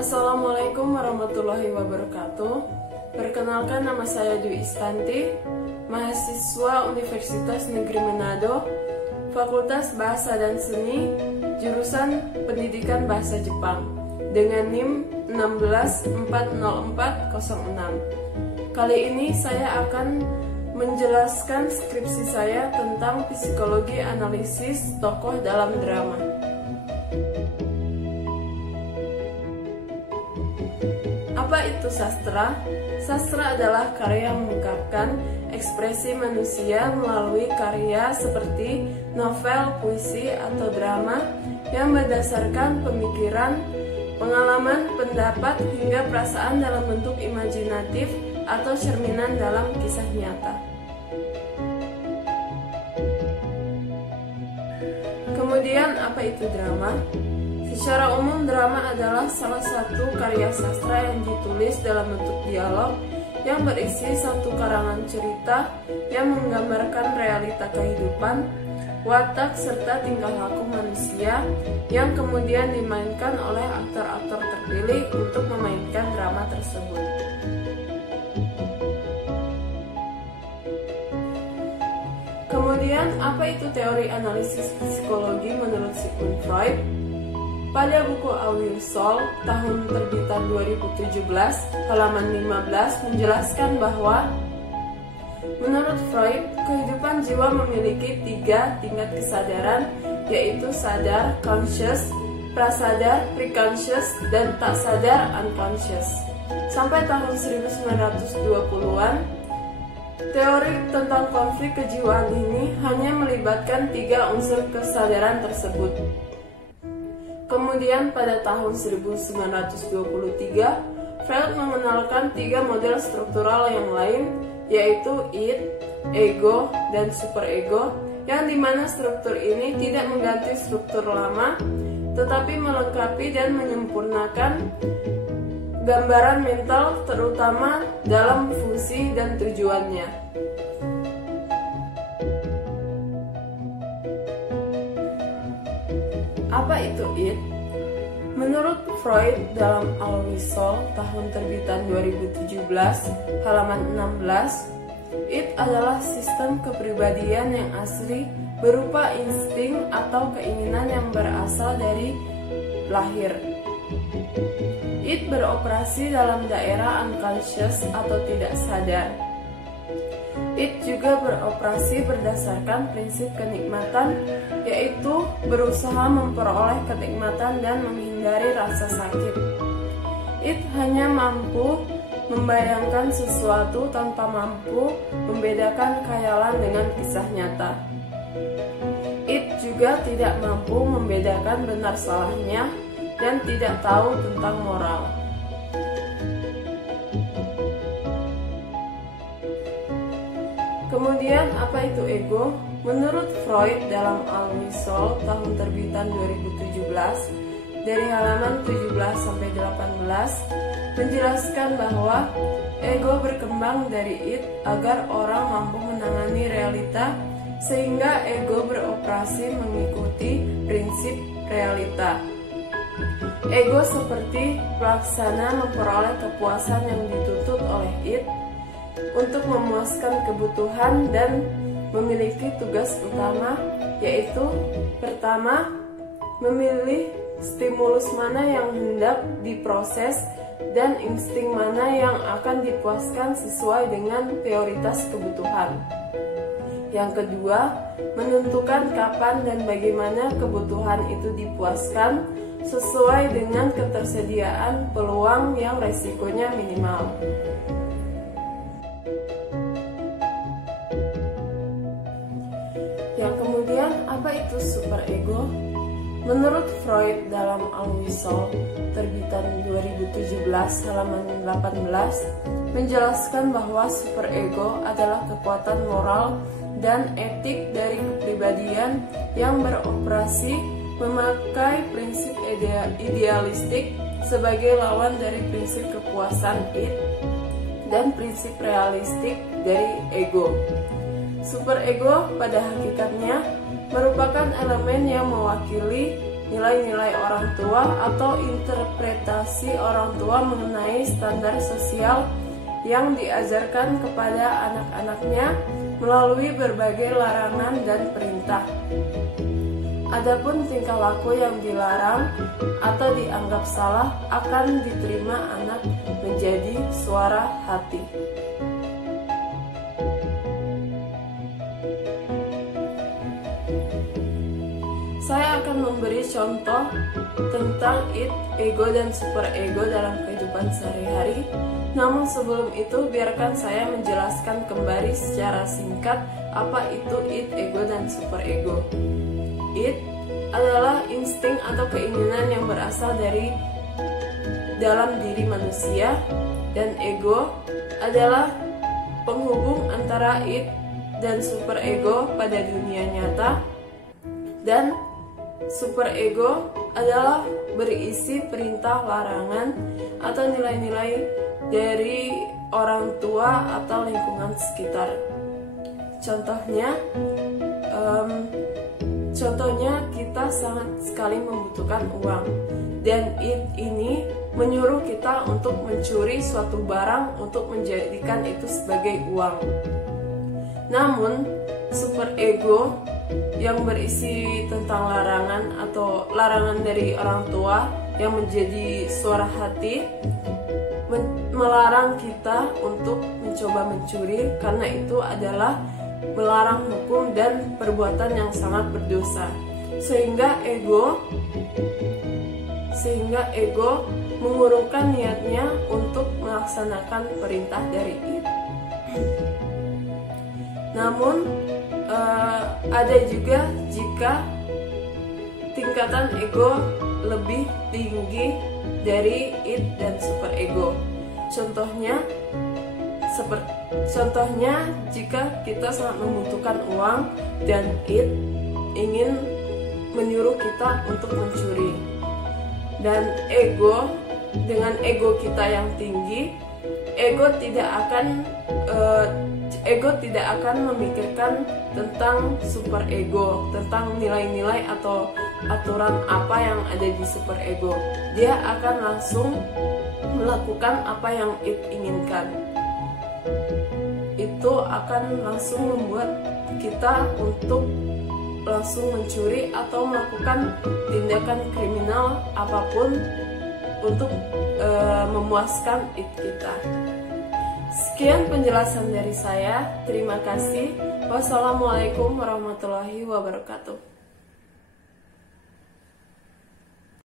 Assalamualaikum warahmatullahi wabarakatuh. Perkenalkan, nama saya Dwi Istanti, mahasiswa Universitas Negeri Manado, Fakultas Bahasa dan Seni, jurusan Pendidikan Bahasa Jepang, dengan NIM 1640406. Kali ini saya akan menjelaskan skripsi saya tentang psikologi analisis tokoh dalam drama. Apa itu sastra? Sastra adalah karya yang mengungkapkan ekspresi manusia melalui karya seperti novel, puisi, atau drama yang berdasarkan pemikiran, pengalaman, pendapat, hingga perasaan dalam bentuk imajinatif atau cerminan dalam kisah nyata. Kemudian, apa itu drama? Secara umum, drama adalah salah satu karya sastra yang ditulis dalam bentuk dialog yang berisi satu karangan cerita yang menggambarkan realita kehidupan, watak, serta tingkah laku manusia yang kemudian dimainkan oleh aktor-aktor terpilih untuk memainkan drama tersebut. Kemudian, apa itu teori analisis psikologi menurut Sigmund Freud? Pada buku Our Soul tahun terbitan 2017 halaman 15 menjelaskan bahwa menurut Freud, kehidupan jiwa memiliki 3 tingkat kesadaran, yaitu sadar, conscious, prasadar, preconscious, dan tak sadar, unconscious. Sampai tahun 1920-an, teori tentang konflik kejiwaan ini hanya melibatkan 3 unsur kesadaran tersebut. Kemudian pada tahun 1923, Freud mengenalkan 3 model struktural yang lain, yaitu id, ego, dan superego, yang dimana struktur ini tidak mengganti struktur lama, tetapi melengkapi dan menyempurnakan gambaran mental, terutama dalam fungsi dan tujuannya. Apa itu id? Menurut Freud dalam Our Soul tahun terbitan 2017 halaman 16, id adalah sistem kepribadian yang asli berupa insting atau keinginan yang berasal dari lahir. Id beroperasi dalam daerah unconscious atau tidak sadar. Id juga beroperasi berdasarkan prinsip kenikmatan, yaitu berusaha memperoleh kenikmatan dan menghindari rasa sakit. Id hanya mampu membayangkan sesuatu tanpa mampu membedakan khayalan dengan kisah nyata. Id juga tidak mampu membedakan benar salahnya dan tidak tahu tentang moral. Kemudian, apa itu ego? Menurut Freud dalam Our Soul tahun terbitan 2017 dari halaman 17 sampai 18 menjelaskan bahwa ego berkembang dari id agar orang mampu menangani realita, sehingga ego beroperasi mengikuti prinsip realita. Ego seperti pelaksana memperoleh kepuasan yang dituntut oleh id untuk memuaskan kebutuhan dan memiliki tugas utama, yaitu pertama, memilih stimulus mana yang hendak diproses dan insting mana yang akan dipuaskan sesuai dengan prioritas kebutuhan. Yang kedua, menentukan kapan dan bagaimana kebutuhan itu dipuaskan sesuai dengan ketersediaan peluang yang resikonya minimal. Yang kemudian, apa itu superego? Menurut Freud dalam Our Soul terbitan 2017 halaman 18 menjelaskan bahwa superego adalah kekuatan moral dan etik dari kepribadian yang beroperasi memakai prinsip idealistik sebagai lawan dari prinsip kepuasan id dan prinsip realistik dari ego. Superego pada hakikatnya merupakan elemen yang mewakili nilai-nilai orang tua atau interpretasi orang tua mengenai standar sosial yang diajarkan kepada anak-anaknya melalui berbagai larangan dan perintah. Adapun tingkah laku yang dilarang atau dianggap salah akan diterima anak menjadi suara hati. Saya akan memberi contoh tentang id, ego, dan superego dalam kehidupan sehari-hari. Namun sebelum itu, biarkan saya menjelaskan kembali secara singkat apa itu id, ego, dan superego. Id adalah insting atau keinginan yang berasal dari dalam diri manusia, dan ego adalah penghubung antara id dan superego pada dunia nyata, dan superego adalah berisi perintah, larangan, atau nilai-nilai dari orang tua atau lingkungan sekitar. Contohnya kita sangat sekali membutuhkan uang, dan id ini menyuruh kita untuk mencuri suatu barang untuk menjadikan itu sebagai uang. Namun superego yang berisi tentang larangan atau larangan dari orang tua yang menjadi suara hati melarang kita untuk mencoba mencuri, karena itu adalah melarang hukum dan perbuatan yang sangat berdosa. Sehingga ego mengurungkan niatnya untuk melaksanakan perintah dari id. Namun ada juga jika tingkatan ego lebih tinggi dari id dan superego. Contohnya jika kita sangat membutuhkan uang dan id ingin menyuruh kita untuk mencuri, dan dengan ego kita yang tinggi, ego tidak akan memikirkan tentang superego, tentang nilai-nilai atau aturan apa yang ada di superego. Dia akan langsung melakukan apa yang id inginkan. Itu akan langsung membuat kita untuk langsung mencuri atau melakukan tindakan kriminal apapun untuk memuaskan id kita. Sekian penjelasan dari saya. Terima kasih. Wassalamualaikum warahmatullahi wabarakatuh.